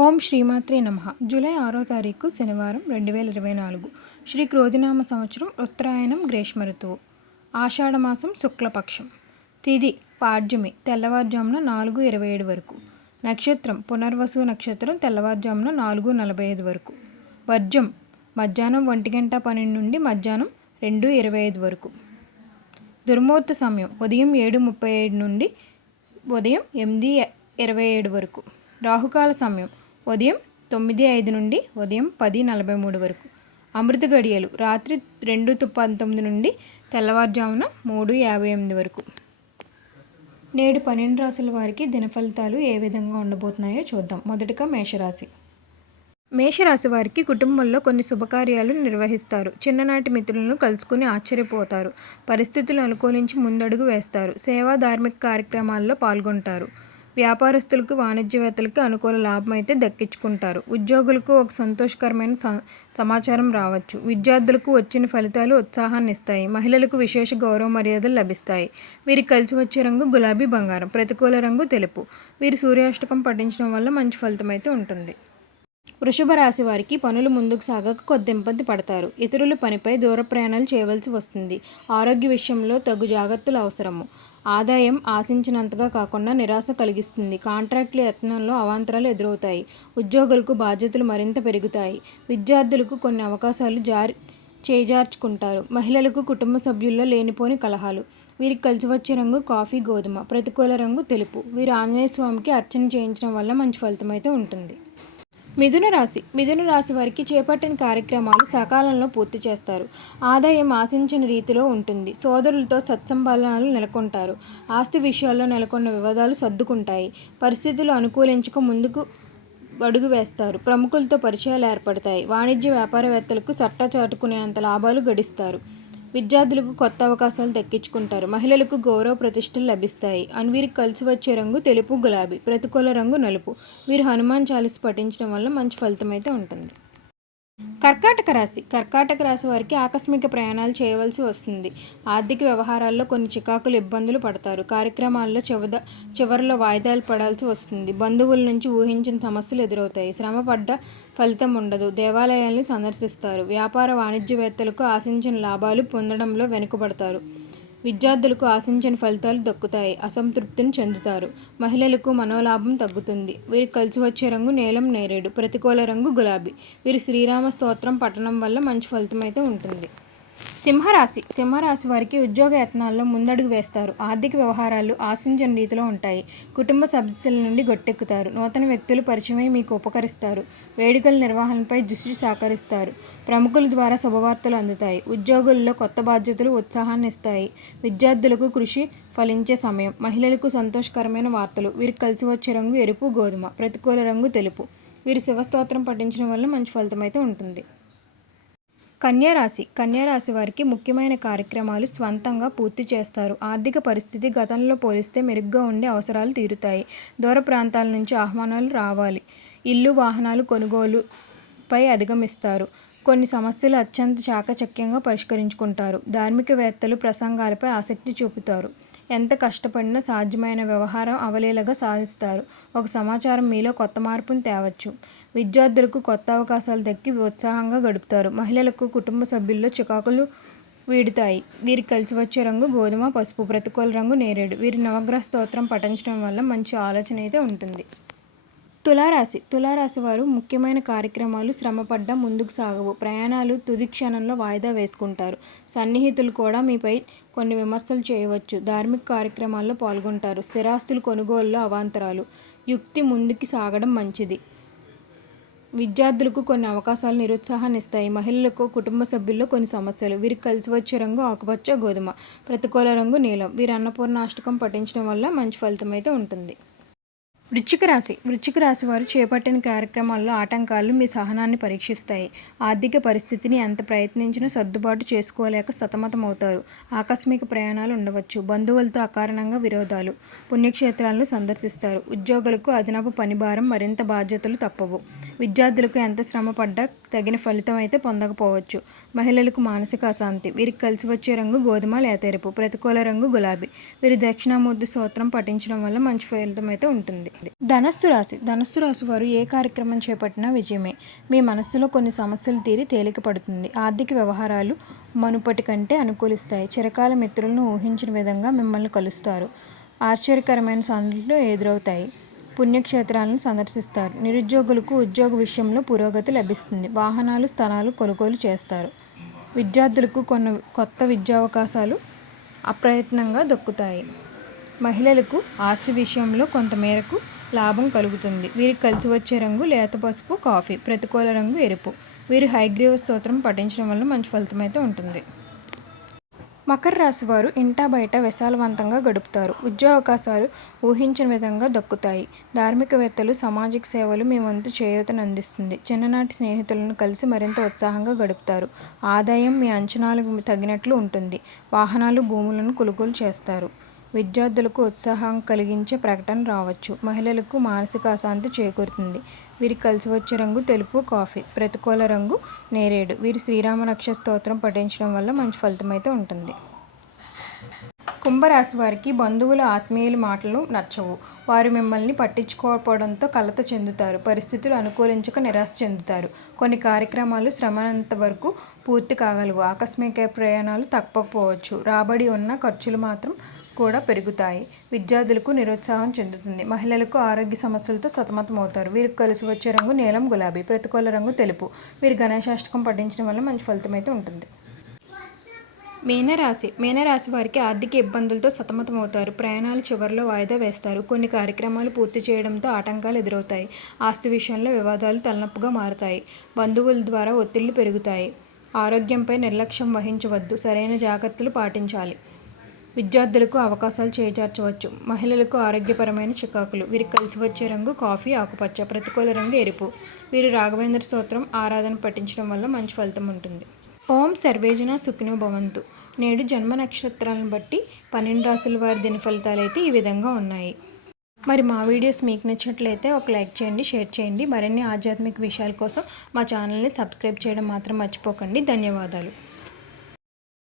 ఓం శ్రీమాత్రే నమః. జూలై 6వ తారీఖు శనివారం 2024. శ్రీ క్రోధినామ సంవత్సరం ఉత్తరాయణం గ్రీష్మ ఋతువు. ఆషాఢమాసం శుక్లపక్షం. తిథి పాడ్యమి తెల్లవారుజామున 4:27 వరకు. నక్షత్రం పునర్వసు నక్షత్రం తెల్లవారుజామున 4:45 వరకు. వర్జం మధ్యాహ్నం 1:12 నుండి మధ్యాహ్నం 2:25 వరకు. దుర్ముహూర్త సమయం ఉదయం 7:37 నుండి ఉదయం 8:27 వరకు. రాహుకాల సమయం ఉదయం 9:05 నుండి ఉదయం 10:43 వరకు. అమృత గడియలు రాత్రి 2:19 నుండి తెల్లవారుజామున 3:58 వరకు. నేడు 12 రాశుల వారికి దినఫలితాలు ఏ విధంగా ఉండబోతున్నాయో చూద్దాం. మొదటగా మేషరాశి. మేషరాశి వారికి కుటుంబంలో కొన్ని శుభకార్యాలు నిర్వహిస్తారు. చిన్ననాటి మిత్రులను కలుసుకుని ఆశ్చర్యపోతారు. పరిస్థితులు అనుకూలించి ముందడుగు వేస్తారు. సేవా ధార్మిక కార్యక్రమాల్లో పాల్గొంటారు. వ్యాపారస్తులకు వాణిజ్యవేత్తలకు అనుకూల లాభం అయితే దక్కించుకుంటారు. ఉద్యోగులకు ఒక సంతోషకరమైన సమాచారం రావచ్చు. విద్యార్థులకు వచ్చిన ఫలితాలు ఉత్సాహాన్ని ఇస్తాయి. మహిళలకు విశేష గౌరవ మర్యాదలు లభిస్తాయి. వీరికి కలిసి వచ్చే రంగు గులాబీ బంగారం. ప్రతికూల రంగు తెలుపు. వీరు సూర్యాష్టకం పఠించడం వల్ల మంచి ఫలితం అయితే ఉంటుంది. వృషభ రాశి వారికి పనులు ముందుకు సాగక కొద్ది ఇబ్బంది పడతారు. ఇతరుల పనిపై దూర ప్రయాణాలు చేయవలసి వస్తుంది. ఆరోగ్య విషయంలో తగు జాగ్రత్తలు అవసరము. ఆదాయం ఆశించినంతగా కాకుండా నిరాశ కలిగిస్తుంది. కాంట్రాక్టుల యత్నంలో అవాంతరాలు ఎదురవుతాయి. ఉద్యోగులకు బాధ్యతలు మరింత పెరుగుతాయి. విద్యార్థులకు కొన్ని అవకాశాలు చేజార్చుకుంటారు. మహిళలకు కుటుంబ సభ్యుల్లో లేనిపోని కలహాలు. వీరికి కలిసి వచ్చే రంగు కాఫీ గోధుమ. ప్రతికూల రంగు తెలుపు. వీరు ఆంజనేయ స్వామికి అర్చన చేయించడం వల్ల మంచి ఫలితం అయితే ఉంటుంది. మిథున రాశి వారికి చేపట్టిన కార్యక్రమాలు సకాలంలో పూర్తి చేస్తారు. ఆదాయం ఆశించిన రీతిలో ఉంటుంది. సోదరులతో సత్సంబంధాలు నెలకొంటారు. ఆస్తి విషయాల్లో నెలకొన్న వివాదాలు సర్దుకుంటాయి. పరిస్థితులు అనుకూలించక ముందుకు అడుగు వేస్తారు. ప్రముఖులతో పరిచయాలు ఏర్పడతాయి. వాణిజ్య వ్యాపారవేత్తలకు సట్టా చాటుకునేంత లాభాలు గడిస్తారు. విద్యార్థులకు కొత్త అవకాశాలు దక్కించుకుంటారు. మహిళలకు గౌరవ ప్రతిష్టలు లభిస్తాయి. వీరికి కలిసి వచ్చే రంగు తెలుపు గులాబీ. ప్రతికూల రంగు నలుపు. వీరు హనుమాన్ చాలీస పఠించడం వల్ల మంచి ఫలితం అయితే ఉంటుంది. కర్కాటక రాశి వారికి ఆకస్మిక ప్రయాణాలు చేయవలసి వస్తుంది. ఆర్థిక వ్యవహారాల్లో కొన్ని చికాకులు ఇబ్బందులు పడతారు. కార్యక్రమాల్లో చివరిలో వాయిదాలు పడాల్సి వస్తుంది. బంధువుల నుంచి ఊహించిన సమస్యలు ఎదురవుతాయి. శ్రమ పడ్డ ఫలితం ఉండదు. దేవాలయాల్ని సందర్శిస్తారు. వ్యాపార వాణిజ్యవేత్తలకు ఆశించిన లాభాలు పొందడంలో వెనుకబడతారు. విద్యార్థులకు ఆశించిన ఫలితాలు దక్కుతాయి. అసంతృప్తిని చెందుతారు. మహిళలకు మనోలాభం తగ్గుతుంది. వీరికి కలిసి వచ్చే రంగు నీలం నేరేడు. ప్రతికూల రంగు గులాబీ. వీరి శ్రీరామ స్తోత్రం పఠనం వల్ల మంచి ఫలితం అయితే ఉంటుంది. సింహరాశి వారికి ఉద్యోగ యత్నాల్లో ముందడుగు వేస్తారు. ఆర్థిక వ్యవహారాలు ఆశించిన రీతిలో ఉంటాయి. కుటుంబ సదస్సుల నుండి గట్టెక్కుతారు. నూతన వ్యక్తులు పరిచయమై మీకు ఉపకరిస్తారు. వేడుకల నిర్వహణపై దృష్టి సాకరిస్తారు. ప్రముఖుల ద్వారా శుభవార్తలు అందుతాయి. ఉద్యోగుల్లో కొత్త బాధ్యతలు ఉత్సాహాన్ని ఇస్తాయి. విద్యార్థులకు కృషి ఫలించే సమయం. మహిళలకు సంతోషకరమైన వార్తలు. వీరికి కలిసి వచ్చే రంగు ఎరుపు గోధుమ. ప్రతికూల రంగు తెలుపు. వీరి శివస్తోత్రం పఠించడం వల్ల మంచి ఫలితం అయితే ఉంటుంది. కన్యారాశి వారికి ముఖ్యమైన కార్యక్రమాలు స్వంతంగా పూర్తి చేస్తారు. ఆర్థిక పరిస్థితి గతంలో పోలిస్తే మెరుగ్గా ఉండే అవసరాలు తీరుతాయి. దూర ప్రాంతాల నుంచి ఆహ్వానాలు రావాలి. ఇల్లు వాహనాలు కొనుగోలుపై అధిగమిస్తారు. కొన్ని సమస్యలు అత్యంత చాకచక్యంగా పరిష్కరించుకుంటారు. ధార్మికవేత్తలు ప్రసంగాలపై ఆసక్తి చూపుతారు. ఎంత కష్టపడినా సాధ్యమైన వ్యవహారం అవలీలగా సాధిస్తారు. ఒక సమాచారం మీలో కొత్త మార్పును తేవచ్చు. విద్యార్థులకు కొత్త అవకాశాలు దక్కి ఉత్సాహంగా గడుపుతారు. మహిళలకు కుటుంబ సభ్యుల్లో చికాకులు వీడుతాయి. వీరికి కలిసి వచ్చే రంగు గోధుమ పసుపు. ప్రతికూల రంగు నేరేడు. వీరి నవగ్రహ స్తోత్రం పఠించడం వల్ల మంచి ఆలోచన అయితే ఉంటుంది. తులారాశి వారు ముఖ్యమైన కార్యక్రమాలు శ్రమపడ్డా ముందుకు సాగవు. ప్రయాణాలు తుది క్షణంలో వాయిదా వేసుకుంటారు. సన్నిహితులు కూడా మీపై కొన్ని విమర్శలు చేయవచ్చు. ధార్మిక కార్యక్రమాల్లో పాల్గొంటారు. స్థిరాస్తులు కొనుగోలులో అవాంతరాలు. యుక్తి ముందుకు సాగడం మంచిది. విద్యార్థులకు కొన్ని అవకాశాలు నిరుత్సాహాన్ని ఇస్తాయి. మహిళలకు కుటుంబ సభ్యుల్లో కొన్ని సమస్యలు. వీరికి కలిసి వచ్చే రంగు ఆకుపచ్చ గోధుమ. ప్రతికూల రంగు నీలం. వీరు అన్నపూర్ణ అష్టకం పఠించడం వల్ల మంచి ఫలితం అయితే ఉంటుంది. వృశ్చిక రాశి వారు చేపట్టిన కార్యక్రమాల్లో ఆటంకాలు మీ సహనాన్ని పరీక్షిస్తాయి. ఆర్థిక పరిస్థితిని ఎంత ప్రయత్నించినా సర్దుబాటు చేసుకోలేక సతమతమవుతారు. ఆకస్మిక ప్రయాణాలు ఉండవచ్చు. బంధువులతో అకారణంగా విరోధాలు. పుణ్యక్షేత్రాలను సందర్శిస్తారు. ఉద్యోగులకు అదనపు పనిభారం. మరింత బాధ్యతలు తప్పవు. విద్యార్థులకు ఎంత శ్రమ పడ్డా తగిన ఫలితం అయితే పొందకపోవచ్చు. మహిళలకు మానసిక అశాంతి. వీరికి కలిసి వచ్చే రంగు గోధుమ లేతెరుపు. ప్రతికూల రంగు గులాబీ. వీరు దక్షిణామూర్తి స్తోత్రం పఠించడం వల్ల మంచి ఫలితం అయితే ఉంటుంది. ధనస్సు రాశి వారు ఏ కార్యక్రమం చేపట్టినా విజయమే. మీ మనస్సులో కొన్ని సమస్యలు తీరి తేలిక పడుతుంది. ఆర్థిక వ్యవహారాలు మునుపటి కంటే అనుకూలిస్తాయి. చిరకాల మిత్రులను ఊహించిన విధంగా మిమ్మల్ని కలుస్తారు. ఆశ్చర్యకరమైన సంఘటనలు ఎదురవుతాయి. పుణ్యక్షేత్రాలను సందర్శిస్తారు. నిరుద్యోగులకు ఉద్యోగ విషయంలో పురోగతి లభిస్తుంది. వాహనాలు, స్థలాలు కొనుగోలు చేస్తారు. విద్యార్థులకు కొన్ని కొత్త విద్యావకాశాలు అప్రయత్నంగా దక్కుతాయి. మహిళలకు ఆస్తి విషయంలో కొంతమేరకు లాభం కలుగుతుంది. వీరికి కలిసి వచ్చే రంగు లేత పసుపు, కాఫీ. ప్రతికూల రంగు ఎరుపు. వీరు హయగ్రీవ స్తోత్రం పఠించడం వల్ల మంచి ఫలితం అయితే ఉంటుంది. మకర రాశి వారు ఇంటా బయట విశాలవంతంగా గడుపుతారు. ఉద్యోగావకాశాలు ఊహించిన విధంగా దక్కుతాయి. ధార్మికవేత్తలు, సామాజిక సేవలు మీ వంతు చేయూతను అందిస్తుంది. చిన్ననాటి స్నేహితులను కలిసి మరింత ఉత్సాహంగా గడుపుతారు. ఆదాయం మీ అంచనాలకు తగినట్లు ఉంటుంది. వాహనాలు, భూములను కొనుగోలు చేస్తారు. విద్యార్థులకు ఉత్సాహం కలిగించే ప్రకటన రావచ్చు. మహిళలకు మానసిక అశాంతి చేకూరుతుంది. వీరికి కలిసి వచ్చే రంగు తెలుపు, కాఫీ. ప్రతికూల రంగు నేరేడు. వీరు శ్రీరామ రక్ష స్తోత్రం పఠించడం వల్ల మంచి ఫలితం అయితే ఉంటుంది. కుంభరాశి వారికి బంధువుల, ఆత్మీయుల మాటలు నచ్చవు. వారు మిమ్మల్ని పట్టించుకోకపోవడంతో కలత చెందుతారు. పరిస్థితులు అనుకూలించక నిరాశ చెందుతారు. కొన్ని కార్యక్రమాలు శ్రమనంత వరకు పూర్తి కాగలవు. ఆకస్మిక ప్రయాణాలు తప్పకపోవచ్చు. రాబడి ఉన్న ఖర్చులు మాత్రం కూడా పెరుగుతాయి. విద్యార్థులకు నిరుత్సాహం చెందుతుంది. మహిళలకు ఆరోగ్య సమస్యలతో సతమతమవుతారు. వీరికి కలిసి వచ్చే రంగు నీలం, గులాబీ. ప్రతికూల రంగు తెలుపు. వీరు గణేశాష్టకం పఠించడం వల్ల మంచి ఫలితం అయితే ఉంటుంది. మీనరాశి వారికి ఆర్థిక ఇబ్బందులతో సతమతమవుతారు. ప్రయాణాలు చివరిలో వాయిదా వేస్తారు. కొన్ని కార్యక్రమాలు పూర్తి చేయడంతో ఆటంకాలు ఎదురవుతాయి. ఆస్తి విషయంలో వివాదాలు తలనొప్పుగా మారుతాయి. బంధువుల ద్వారా ఒత్తిళ్లు పెరుగుతాయి. ఆరోగ్యంపై నిర్లక్ష్యం వహించవద్దు. సరైన జాగ్రత్తలు పాటించాలి. విద్యార్థులకు అవకాశాలు చేజార్చవచ్చు. మహిళలకు ఆరోగ్యపరమైన చికాకులు. వీరికి కలిసి వచ్చే రంగు కాఫీ, ఆకుపచ్చ. ప్రతికూల రంగు ఎరుపు. వీరు రాఘవేంద్ర స్తోత్రం ఆరాధన పఠించడం వల్ల మంచి ఫలితం ఉంటుంది. ఓం సర్వేజన సుఖినో భవంతు. నేడు జన్మ నక్షత్రాలను బట్టి 12 రాశుల వారి దిన ఫలితాలు అయితే ఈ విధంగా ఉన్నాయి. మరి మా వీడియోస్ మీకు నచ్చినట్లయితే ఒక లైక్ చేయండి, షేర్ చేయండి. మరిన్ని ఆధ్యాత్మిక విషయాల కోసం మా ఛానల్ని సబ్స్క్రైబ్ చేయడం మాత్రం మర్చిపోకండి. ధన్యవాదాలు.